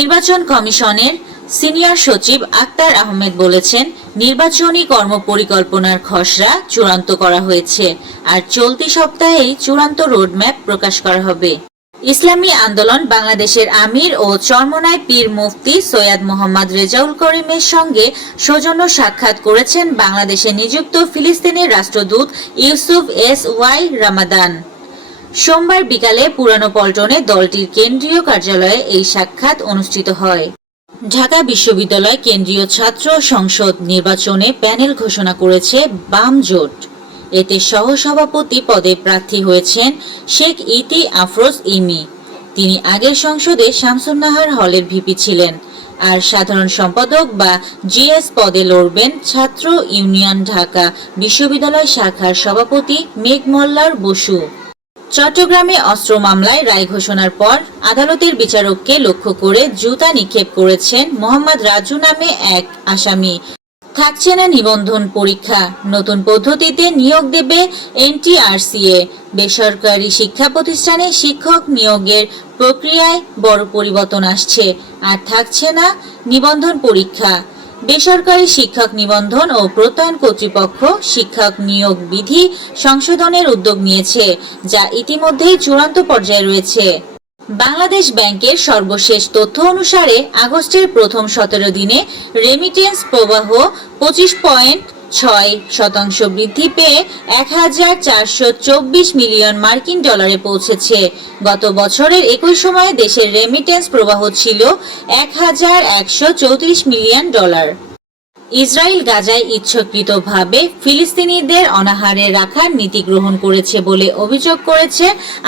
নির্বাচন কমিশনের সিনিয়র সচিব আক্তার আহমেদ বলেছেন, নির্বাচনী কর্মপরিকল্পনার খসড়া চূড়ান্ত করা হয়েছে আর চলতি সপ্তাহেই চূড়ান্ত রোডম্যাপ প্রকাশ করা হবে। ইসলামী আন্দোলন বাংলাদেশের আমির ও চরমনায় পীর মুফতি সৈয়দ মোহাম্মদ রেজাউল করিমের সঙ্গে সৌজন্য সাক্ষাৎ করেছেন বাংলাদেশে নিযুক্ত ফিলিস্তিনের রাষ্ট্রদূত ইউসুফ এস ওয়াই রামাদান। সোমবার বিকালে পুরানো পল্টনে দলটির কেন্দ্রীয় কার্যালয়ে এই সাক্ষাৎ অনুষ্ঠিত হয়। ঢাকা বিশ্ববিদ্যালয় কেন্দ্রীয় ছাত্র সংসদ নির্বাচনে প্যানেল ঘোষণা করেছে বাম জোট। এতে সহসভাপতি পদে প্রার্থী হয়েছেন শেখ ইতি আফরোজ ইমি। তিনি আগের সংসদে শামসুন্নাহার হলের ভিপি ছিলেন। আর সাধারণ সম্পাদক বা জিএস পদে লড়বেন ছাত্র ইউনিয়ন ঢাকা বিশ্ববিদ্যালয় শাখার সভাপতি মেঘ মল্লার বসু। চট্টগ্রামে অস্ত্র মামলায় রায় ঘোষণার পর আদালতের বিচারককে লক্ষ্য করে জুতা নিক্ষেপ করেছেন মোহাম্মদ রাজু নামে এক আসামি। থাকছে না নিবন্ধন পরীক্ষা, নতুন পদ্ধতিতে নিয়োগ দেবে এনটিআরসিএ। বেসরকারি শিক্ষা প্রতিষ্ঠানে শিক্ষক নিয়োগের প্রক্রিয়ায় বড় পরিবর্তন আসছে, আর থাকছে না নিবন্ধন পরীক্ষা। বেসরকারি শিক্ষক নিবন্ধন ও প্রত্যয়ন কর্তৃপক্ষ শিক্ষক নিয়োগ বিধি সংশোধনের উদ্যোগ নিয়েছে, যা ইতিমধ্যেই চূড়ান্ত পর্যায়ে রয়েছে। বাংলাদেশ ব্যাংকের সর্বশেষ তথ্য অনুসারে আগস্টের প্রথম 17 দিনে রেমিটেন্স প্রবাহ 25.6% বৃদ্ধি পেয়ে 1424 মিলিয়ন মার্কিন ডলারে পৌঁছেছে। গত বছরের একই সময়ে দেশের রেমিটেন্স প্রবাহ ছিল 1134 মিলিয়ন ডলার। ইসরায়েল গাজায় ইচ্ছাকৃতভাবে ফিলিস্তিনিদের অনাহারে রাখার নীতি গ্রহণ করেছে বলে অভিযোগ করেছে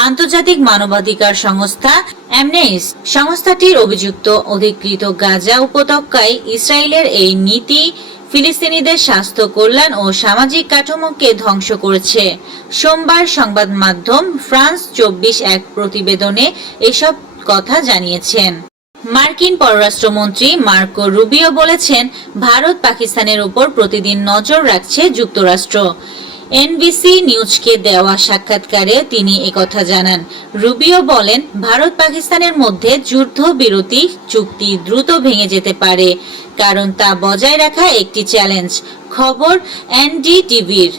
আন্তর্জাতিক মানবাধিকার সংস্থা অ্যামনেস্টি। সংস্থাটির অভিযুক্ত অধিকৃত গাজা উপত্যকায় ইসরায়েলের এই নীতি ফিলিস্তিনিদের স্বাস্থ্য কল্যাণ ও সামাজিক কাঠামোকে ধ্বংস করেছে। সোমবার সংবাদ মাধ্যম ফ্রান্স 24 এক প্রতিবেদনে এসব কথা জানিয়েছেন। মার্কিন পররাষ্ট্রমন্ত্রী মার্কো রুবিও বলেছেন, ভারত পাকিস্তানের উপর প্রতিদিন নজর রাখছে যুক্তরাষ্ট্র। এনবিসি নিউজকে দেওয়া সাক্ষাৎকারে তিনি একথা জানান। রুবিও বলেন, ভারত পাকিস্তানের মধ্যে যুদ্ধবিরতি চুক্তি দ্রুত ভেঙে যেতে পারে, কারণ তা বজায় রাখা একটি চ্যালেঞ্জ। খবর এনডিটিভির।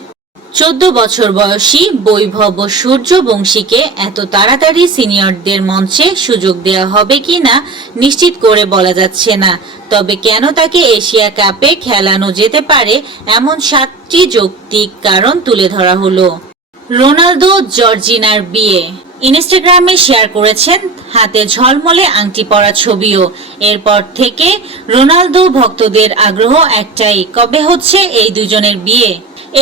14 বছর বয়সী বৈভব সূর্যবংশীকে এত তাড়াতাড়ি সিনিয়রদের মঞ্চে সুযোগ দেওয়া হবে কিনা নিশ্চিত করে বলা যাচ্ছে না। তবে কেন তাকে এশিয়া কাপে খেলানো যেতে পারে এমন 7টি যৌক্তিক কারণ তুলে ধরা হলো। রোনালদো জর্জিনার বিয়ে ইনস্টাগ্রামে শেয়ার করেছেন হাতে ঝলমলে আংটি পরা ছবিও। এরপর থেকে রোনালদো ভক্তদের আগ্রহ একটাই, কবে হচ্ছে এই দুজনের বিয়ে।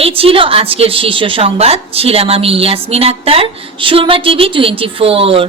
এই ছিল আজকের শীর্ষ সংবাদ। ছিলাম আমি ইয়াসমিন আক্তার, সুরমা টিভি 24।